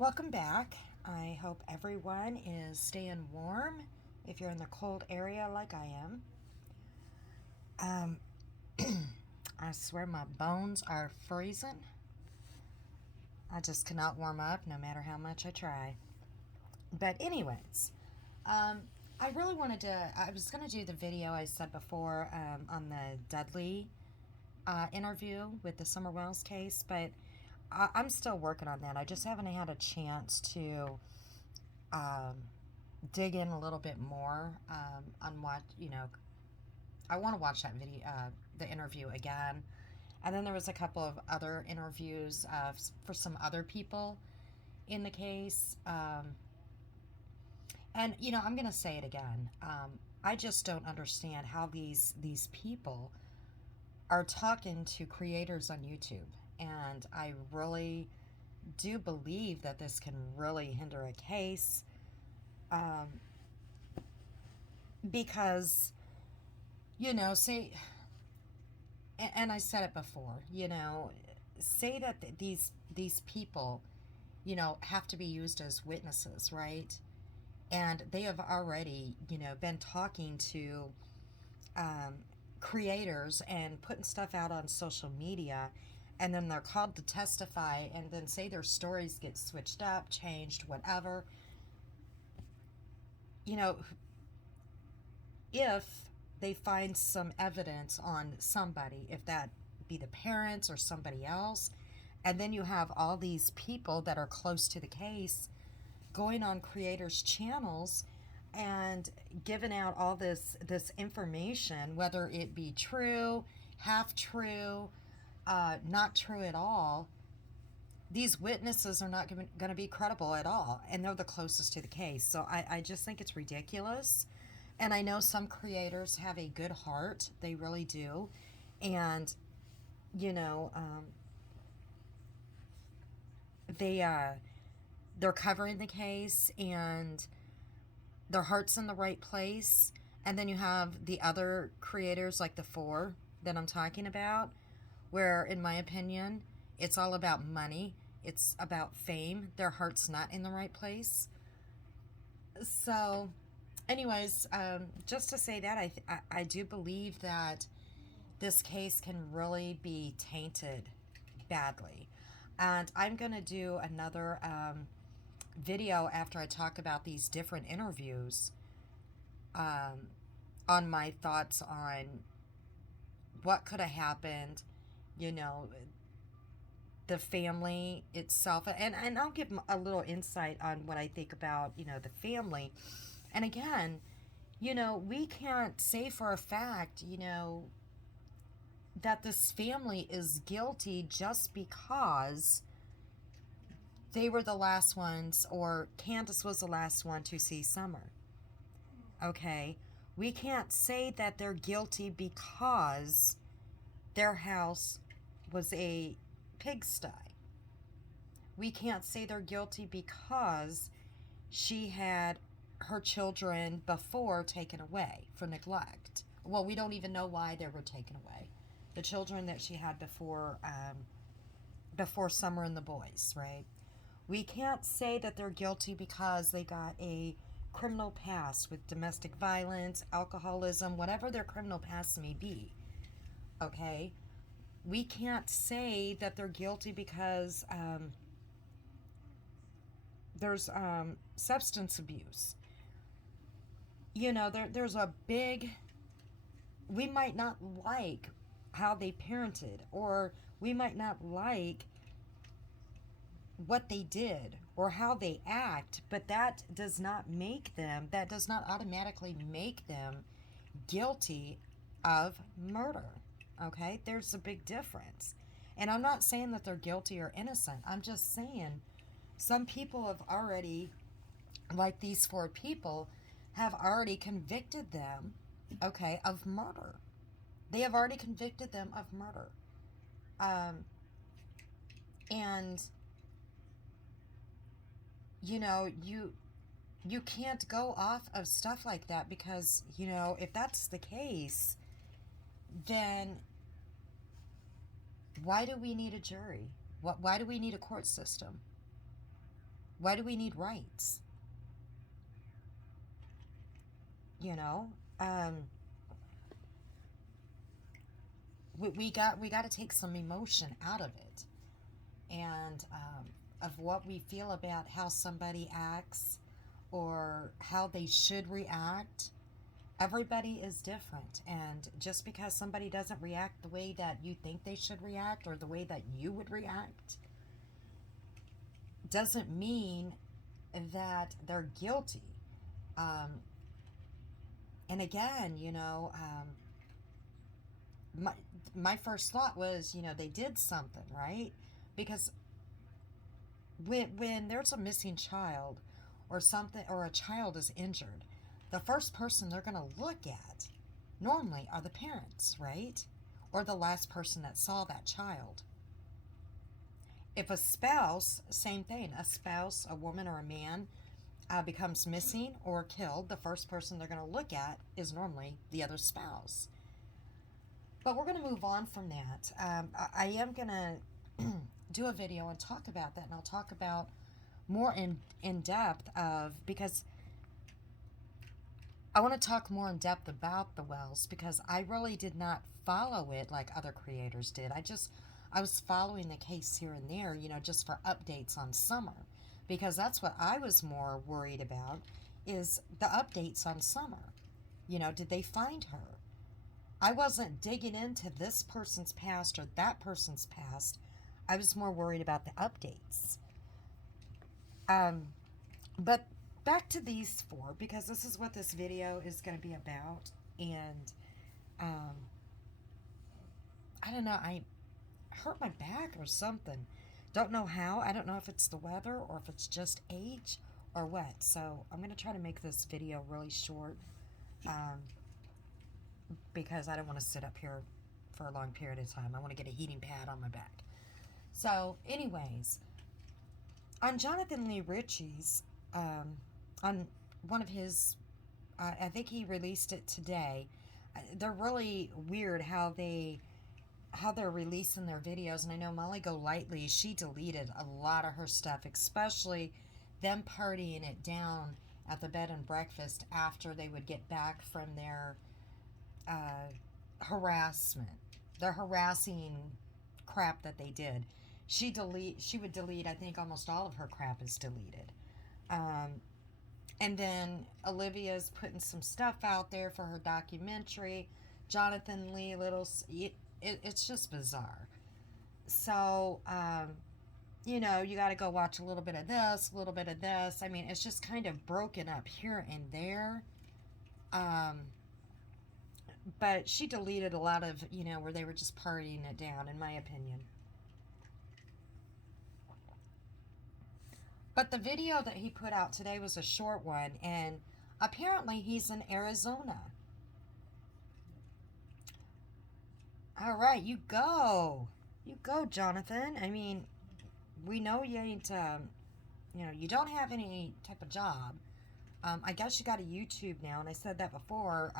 Welcome back. I hope everyone is staying warm if you're in the cold area like I am. I swear my bones are freezing. I just cannot warm up no matter how much I try. But, anyways, I really wanted to. I was going to do the video I said before on the Dudley interview with the Summer Wells case, but I'm still working on that. I just haven't had a chance to um, dig in a little bit more on what I want to watch that video, the interview again, and then there was a couple of other interviews for some other people in the case, and I'm gonna say it again. I just don't understand how these people are talking to creators on YouTube, and I really do believe that this can really hinder a case, um, because say, and I said it before, say that these people, have to be used as witnesses, right? And they have already, been talking to um, creators and putting stuff out on social media, and then they're called to testify, and then say their stories get switched up, changed, whatever. You know, if they find some evidence on somebody, if that be the parents or somebody else, and then you have all these people that are close to the case going on creators' channels and giving out all this information, whether it be true, half true, not true at all. These witnesses are not going to be credible at all, and they're the closest to the case. So I just think it's ridiculous. And I know some creators have a good heart, they really do. And, you know, um, they, they're covering the case and their heart's in the right place. And then you have the other creators, like the four that I'm talking about, where, in my opinion, it's all about money. It's about fame. Their heart's not in the right place. So, anyways, just to say that, I do believe that this case can really be tainted badly. And I'm going to do another video after I talk about these different interviews um, on my thoughts on what could have happened, you know, the family itself. And I'll give a little insight on what I think about, the family. And again, we can't say for a fact, that this family is guilty just because they were the last ones, or Candace was the last one to see Summer. Okay? We can't say that they're guilty because their house was a pigsty. We can't say they're guilty because she had her children before taken away for neglect. Well, we don't even know why they were taken away. The children that she had before Summer and the boys, right? We can't say that they're guilty because they got a criminal past with domestic violence, alcoholism, whatever their criminal past may be. Okay? We can't say that they're guilty because there's substance abuse. There's a big. We might not like how they parented, or we might not like what they did or how they act, but that does not automatically make them guilty of murder. Okay? There's a big difference. And I'm not saying that they're guilty or innocent. I'm just saying some people have already, like these four people, have already convicted them, okay, of murder. They have already convicted them of murder. And you can't go off of stuff like that because, if that's the case, then why do we need a jury? Why do we need a court system? Why do we need rights? You know, um, we got to take some emotion out of it, and of what we feel about how somebody acts or how they should react. Everybody is different, and just because somebody doesn't react the way that you think they should react or the way that you would react doesn't mean that they're guilty. Um, and again, my my first thought was, they did something, right? Because when there's a missing child or something, or a child is injured, the first person they're going to look at normally are the parents, right? Or the last person that saw that child. If a spouse, same thing, a spouse, a woman or a man becomes missing or killed, the first person they're going to look at is normally the other spouse. But we're going to move on from that. I am going to do a video and talk about that, and I'll talk about more in depth because I want to talk more in depth about the Wells, because I really did not follow it like other creators did. I was following the case here and there, just for updates on Summer, because that's what I was more worried about, is the updates on Summer. Did they find her? I wasn't digging into this person's past or that person's past. I was more worried about the updates. But back to these four, because this is what this video is going to be about. And I don't know, I hurt my back or something. Don't know how. I don't know if it's the weather or if it's just age or what. So I'm going to try to make this video really short, because I don't want to sit up here for a long period of time. I want to get a heating pad on my back. So anyways, on Jonathan Lee Richie's, on one of his, I think he released it today. They're really weird how they're releasing their videos. And I know Molly Golightly, she deleted a lot of her stuff, especially them partying it down at the bed and breakfast after they would get back from their harassment, their harassing crap that they did. She would delete, I think almost all of her crap is deleted. And then Olivia's putting some stuff out there for her documentary. Jonathan Lee, it's just bizarre. So, you got to go watch a little bit of this, a little bit of this. I mean, it's just kind of broken up here and there. But she deleted a lot of, where they were just partying it down, in my opinion. But the video that he put out today was a short one, and apparently he's in Arizona. All right, you go. You go, Jonathan. I mean, we know you ain't, you don't have any type of job. I guess you got a YouTube now, and I said that before.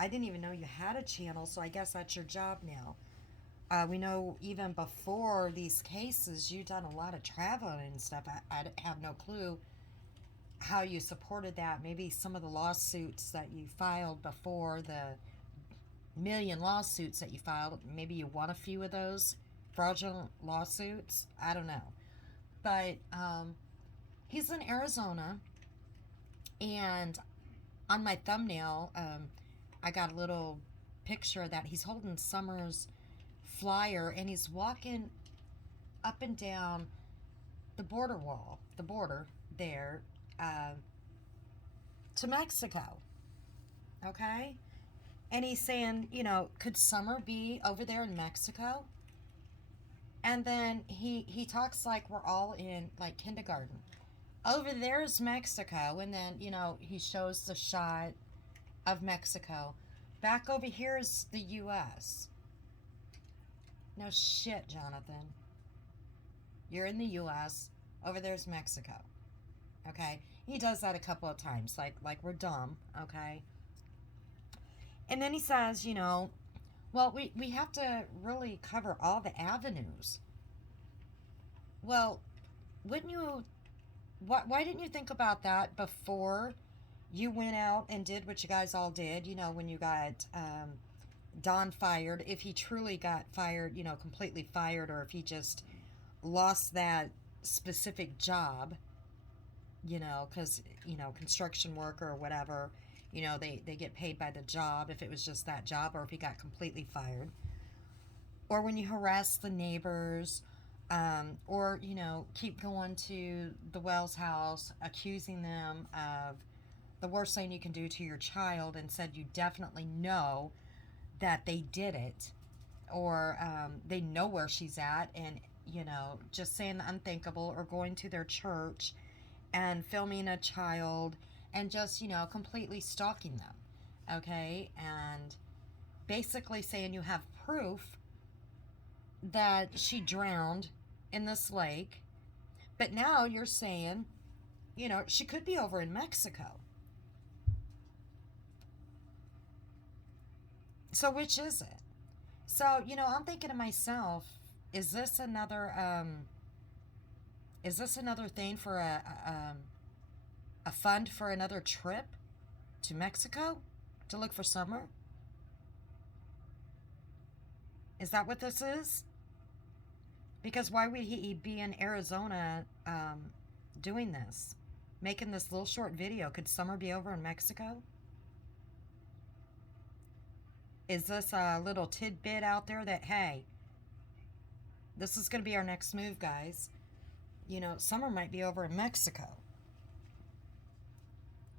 I didn't even know you had a channel, so I guess that's your job now. We know even before these cases, you've done a lot of traveling and stuff. I have no clue how you supported that. Maybe some of the lawsuits that you filed before, the million lawsuits that you filed, maybe you won a few of those fraudulent lawsuits. I don't know. But he's in Arizona, and on my thumbnail, I got a little picture that he's holding Summer's flyer, and he's walking up and down the border there, to Mexico. Okay? And he's saying, could Summer be over there in Mexico? And then he talks like we're all in like kindergarten. Over there's Mexico, and then, he shows the shot of Mexico. Back over here is the U.S. No shit, Jonathan. You're in the U.S. Over there's Mexico. Okay? He does that a couple of times, like we're dumb, okay? And then he says, well, we have to really cover all the avenues. Well, wouldn't you why didn't you think about that before you went out and did what you guys all did? You know, when you got Don fired, if he truly got fired, you know, completely fired, or if he just lost that specific job, you know, because, you know, construction worker or whatever, you know, they get paid by the job if it was just that job, or if he got completely fired. Or when you harass the neighbors, or, you know, keep going to the Wells house, accusing them of the worst thing you can do to your child, and said you definitely know that they did it, or they know where she's at, and, you know, just saying the unthinkable, or going to their church and filming a child and just, you know, completely stalking them, okay? And basically saying you have proof that she drowned in this lake, but now you're saying, you know, she could be over in Mexico. So which is it? So, you know, I'm thinking to myself, is this another thing for a fund for another trip to Mexico to look for summer? Is that what this is? Because why would he be in Arizona doing this? Making this little short video? Could summer be over in Mexico? Is this a little tidbit out there that, hey, this is going to be our next move, guys? You know, summer might be over in Mexico.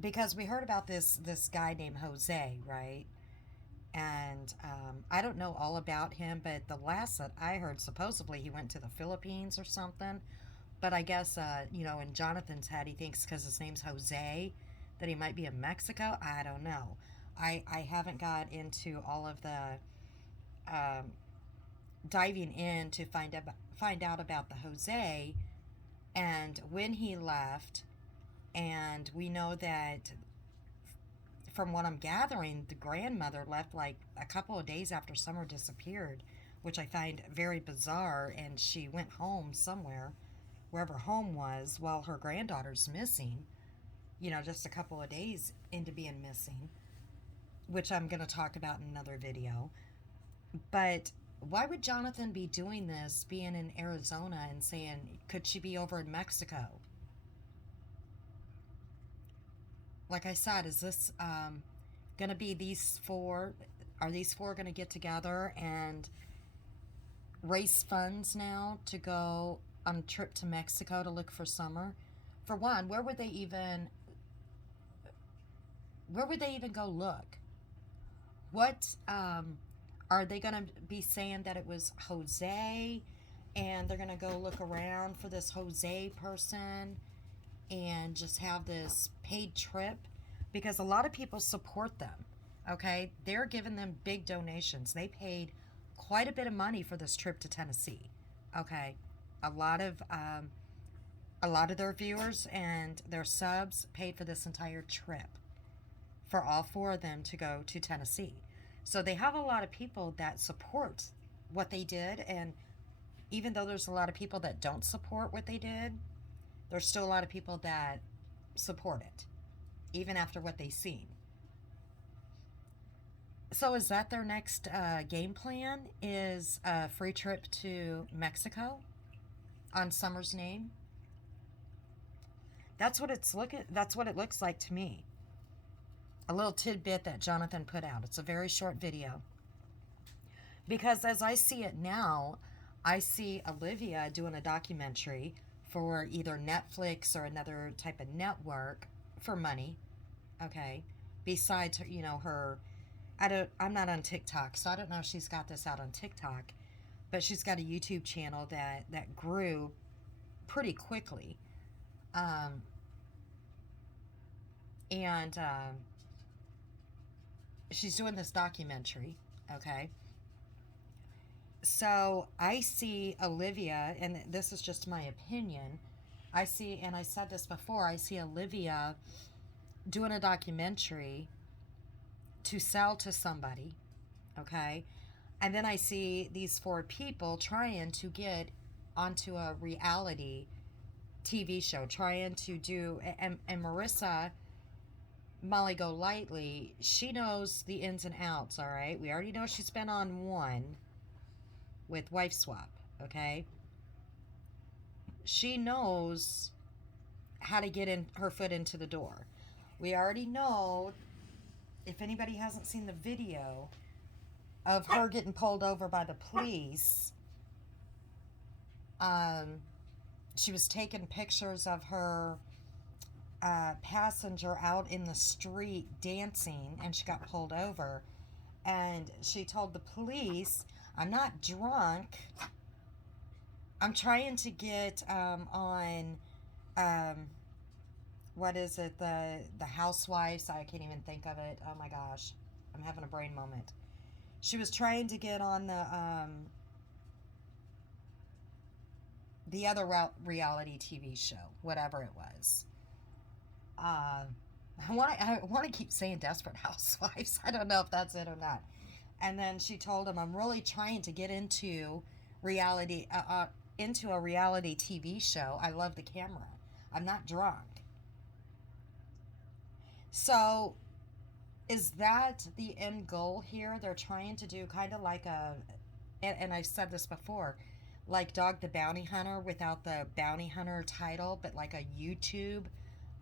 Because we heard about this guy named Jose, right? And I don't know all about him, but the last that I heard, supposedly he went to the Philippines or something. But I guess, you know, in Jonathan's head, he thinks because his name's Jose that he might be in Mexico. I don't know. I haven't got into all of the diving in to find out about the Jose and when he left. And we know that, from what I'm gathering, the grandmother left like a couple of days after Summer disappeared, which I find very bizarre. And she went home somewhere, wherever home was, while her granddaughter's missing, you know, just a couple of days into being missing, which I'm going to talk about in another video. But why would Jonathan be doing this, being in Arizona, and saying, could she be over in Mexico? Like I said, is this going to be these four? Are these four going to get together and raise funds now to go on a trip to Mexico to look for summer? For one, where would they even go look? What are they going to be saying that it was Jose, and they're going to go look around for this Jose person and just have this paid trip? Because a lot of people support them, okay? They're giving them big donations. They paid quite a bit of money for this trip to Tennessee, okay? A lot of their viewers and their subs paid for this entire trip for all four of them to go to Tennessee. So they have a lot of people that support what they did, and even though there's a lot of people that don't support what they did, there's still a lot of people that support it, even after what they've seen. So is that their next game plan? Is a free trip to Mexico on Summer's name? That's what it looks like to me. A little tidbit that Jonathan put out. It's a very short video. Because as I see it now, I see Olivia doing a documentary for either Netflix or another type of network for money, okay? Besides, you know, I'm not on TikTok, so I don't know if she's got this out on TikTok, but she's got a YouTube channel that grew pretty quickly. And she's doing this documentary, okay? So I see Olivia, and this is just my opinion, I see, and I said this before, I see Olivia doing a documentary to sell to somebody, okay? And then I see these four people trying to get onto a reality TV show, trying to do, and Marissa Molly Golightly, she knows the ins and outs, all right? We already know she's been on one with Wife Swap, okay? She knows how to get in her foot into the door. We already know, if anybody hasn't seen the video of her getting pulled over by the police, she was taking pictures of her passenger out in the street dancing, and she got pulled over. And she told the police, I'm not drunk. I'm trying to get on, what is it, the Housewives? I can't even think of it. Oh my gosh, I'm having a brain moment. She was trying to get on the other reality TV show, whatever it was. I want to keep saying Desperate Housewives. I don't know if that's it or not. And then she told him, I'm really trying to get into reality, into a reality TV show. I love the camera. I'm not drunk. So is that the end goal here? They're trying to do kind of like and I've said this before, like Dog the Bounty Hunter without the bounty hunter title, but like a YouTube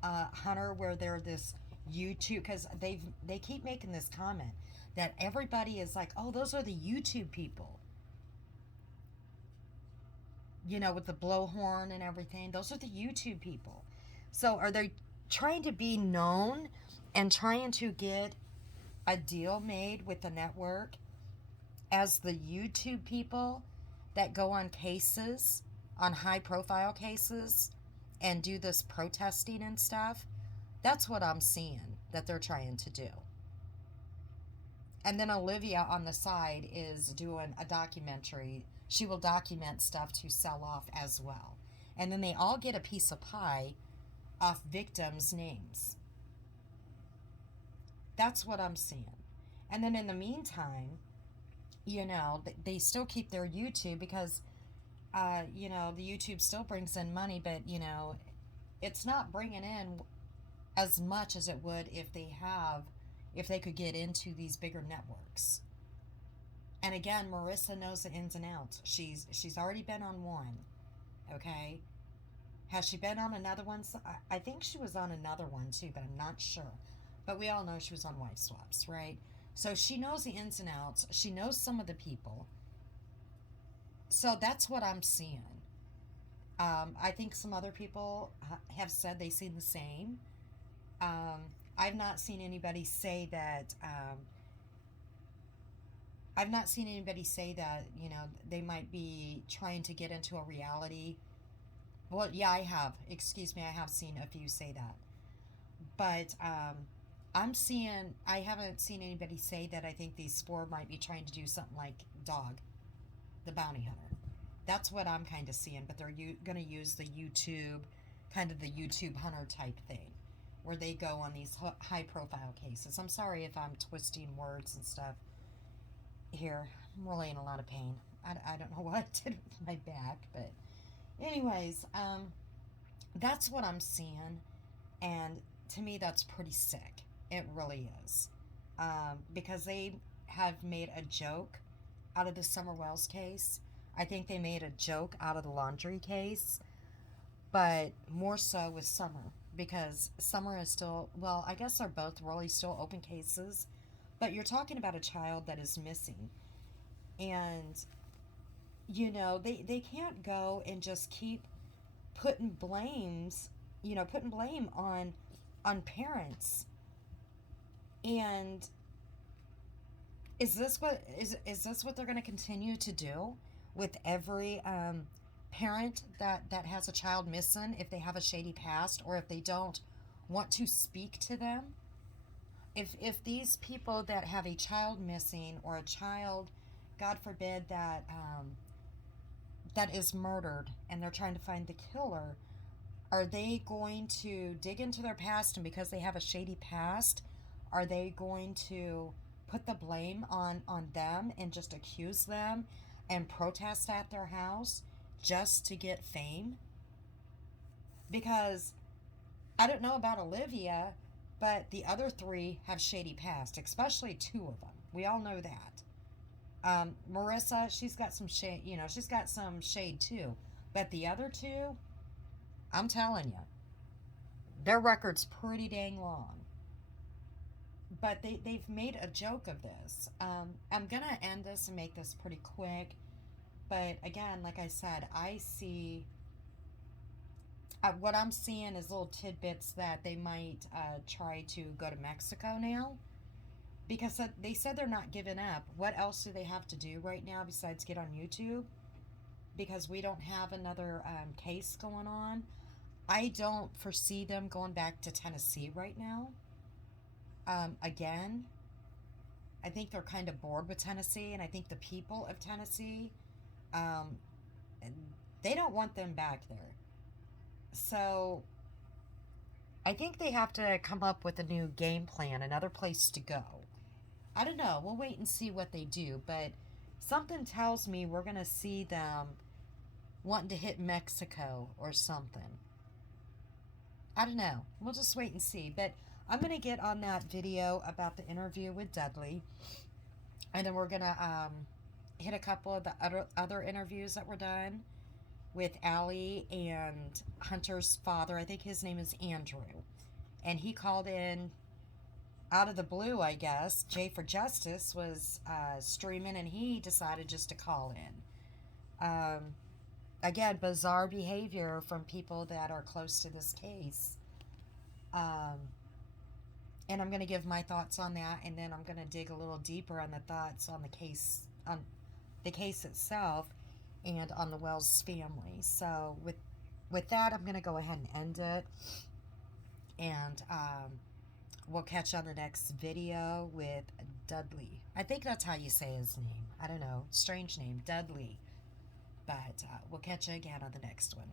hunter, where they're this YouTube, because they keep making this comment that everybody is like, oh, those are the YouTube people, with the blowhorn and everything. Those are the YouTube people. So are they trying to be known and trying to get a deal made with the network as the YouTube people that go on cases, on high profile cases, and do this protesting and stuff? That's what I'm seeing that they're trying to do. And then Olivia on the side is doing a documentary. She will document stuff to sell off as well. And then they all get a piece of pie off victims' names. That's what I'm seeing. And then in the meantime, they still keep their YouTube because, the YouTube still brings in money, but, it's not bringing in as much as it would if they could get into these bigger networks. And again, Marissa knows the ins and outs. She's already been on one, okay? Has she been on another one? I think she was on another one too, but I'm not sure. But we all know she was on Wife Swaps, right? So she knows the ins and outs. She knows some of the people. So that's what I'm seeing. I think some other people have said they've seen the same. I've not seen anybody say that. I've not seen anybody say that, they might be trying to get into a reality. Well, yeah, I have. Excuse me, I have seen a few say that. But I haven't seen anybody say that I think these four might be trying to do something like Dog, the Bounty Hunter. That's what I'm kind of seeing, but they're going to use the YouTube, kind of the YouTube hunter type thing, where they go on these high-profile cases. I'm sorry if I'm twisting words and stuff here. I'm really in a lot of pain. I don't know what I did with my back, but anyways, that's what I'm seeing, and to me, that's pretty sick. It really is, because they have made a joke out of the Summer Wells case. I think they made a joke out of the laundry case, but more so with Summer, because Summer is still, well, I guess they're both really still open cases, but you're talking about a child that is missing, and, they can't go and just keep putting blame on parents. And is this what they're going to continue to do with every parent that has a child missing, if they have a shady past or if they don't want to speak to them? If these people that have a child missing, or a child, God forbid, that is murdered, and they're trying to find the killer, are they going to dig into their past, and because they have a shady past, are they going to put the blame on them and just accuse them and protest at their house just to get fame? Because I don't know about Olivia, but the other three have shady past, especially two of them. We all know that. Marissa, she's got some shade, she's got some shade too. But the other two, I'm telling you, their record's pretty dang long. But they've made a joke of this. I'm going to end this and make this pretty quick. But again, like I said, I see. What I'm seeing is little tidbits that they might try to go to Mexico now. Because they said they're not giving up. What else do they have to do right now besides get on YouTube? Because we don't have another case going on. I don't foresee them going back to Tennessee right now. Again, I think they're kind of bored with Tennessee, and I think the people of Tennessee, um, they don't want them back there. So I think they have to come up with a new game plan, another place to go. I don't know. We'll wait and see what they do, but something tells me we're going to see them wanting to hit Mexico or something. I don't know. We'll just wait and see. But I'm going to get on that video about the interview with Dudley, and then we're going to hit a couple of the other interviews that were done with Allie and Hunter's father. I think his name is Andrew. And he called in out of the blue, I guess. Jay for Justice was streaming, and he decided just to call in. Again, bizarre behavior from people that are close to this case. And I'm going to give my thoughts on that, and then I'm going to dig a little deeper on the thoughts on the case itself, and on the Wells family. So with that, I'm going to go ahead and end it, and we'll catch on the next video with Dudley. I think that's how you say his name. I don't know. Strange name, Dudley. But we'll catch you again on the next one.